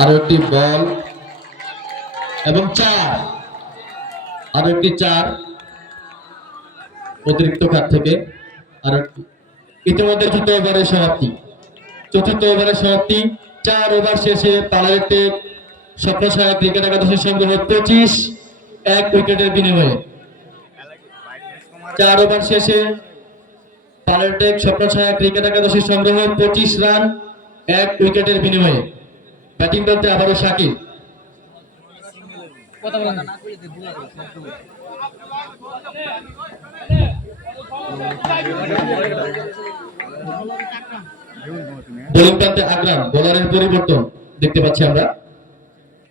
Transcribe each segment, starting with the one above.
আরো একটি বল এবং 4 আরো একটি 4 অতিরিক্ত খাত থেকে। আর ইতিমধ্যে চতুর্থ ওভারের সমাপ্তি। চতুর্থ ওভারের সমাপ্তি। 4 ওভার শেষে পালারেতে স্বপ্নসায়া ক্রিকেট একাদশের সংগ্রহ 25 এক উইকেটের বিনিময়ে। 4 ওভার শেষে পালারেটেক স্বপ্নসায়া ক্রিকেট একাদশের সংগ্রহ 25 রান 1 উইকেটের বিনিময়ে। ব্যাটিং করতে আবারও শাকিল। বোলিং প্রান্তে আকরাম, বোলারের পরিবর্তন দেখতে পাচ্ছি আমরা।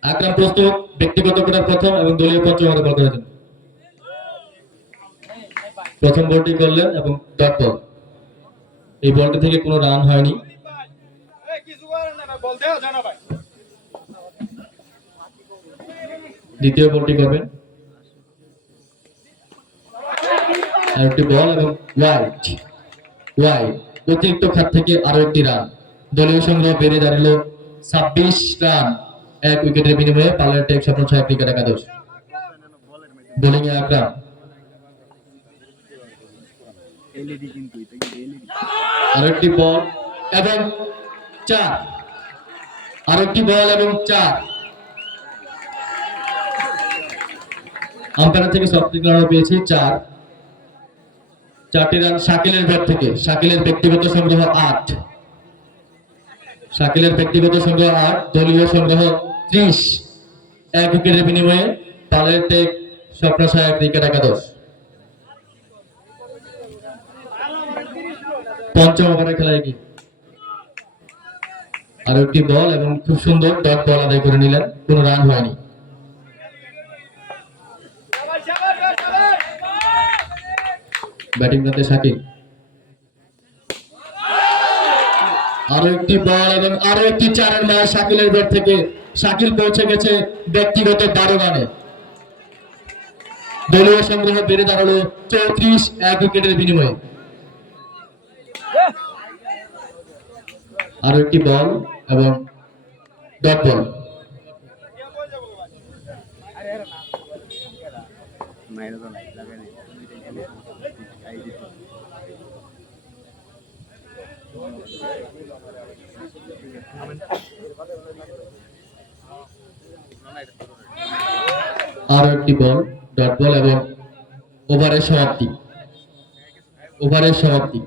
আকরাম প্রস্তুত ব্যক্তিগত করার প্রথম এবং দলীয় পঞ্চম ওভারে বল করেছেন। প্রথম বলটি করলেন এবং ডট বল। এই বলটি থেকে কোনো রান হয়নি। দ্বিতীয় বলটি করবেন। আরেকটি বল এবং ওয়াইড অতিরিক্ত খাত থেকে আরো একটি রান। দলীয় সংগ্রহ বেড়ে দাঁড়ালো 26 রান 1 উইকেটের বিনিময়ে পালারেটেক স্বপ্নসায়া ক্রিকেট একাদশ। বোলিং এ আকরাম। আরেকটি বল এবং 4 আরেকটি বল এবং 4 আম্পায়ার থেকে সফট পেয়েছি 4টি রান শাকিলের ব্যাট থেকে। শাকিলের ব্যক্তিগত সংগ্রহ 8। শাকিলের ব্যক্তিগত সংগ্রহ 8, দলীয় সংগ্রহ 30 1 উইকেটের বিনিময়ে পালারেটেক স্বপ্নসায়া ক্রিকেট একাদশ। পঞ্চম ওভারে খেলায় কি আরো একটি বল এবং খুব সুন্দর ডট বল আদায় করে নিলেন। কোনো রান হয়নি। ব্যাটিং করতে শাকিল। আরো একটি বল এবং আরো একটি 4 মার শাকিলের ব্যাট থেকে। শাকিল পৌঁছে গেছে ব্যক্তিগত 12 রানে। দলীয় সংগ্রহ বেড়ে দাঁড়ালো 34 1 উইকেটের বিনিময়ে। আরো একটি বল এবং ডট বল। আরো একটি বল ডট বল এবং ওভারের সমাপ্তি।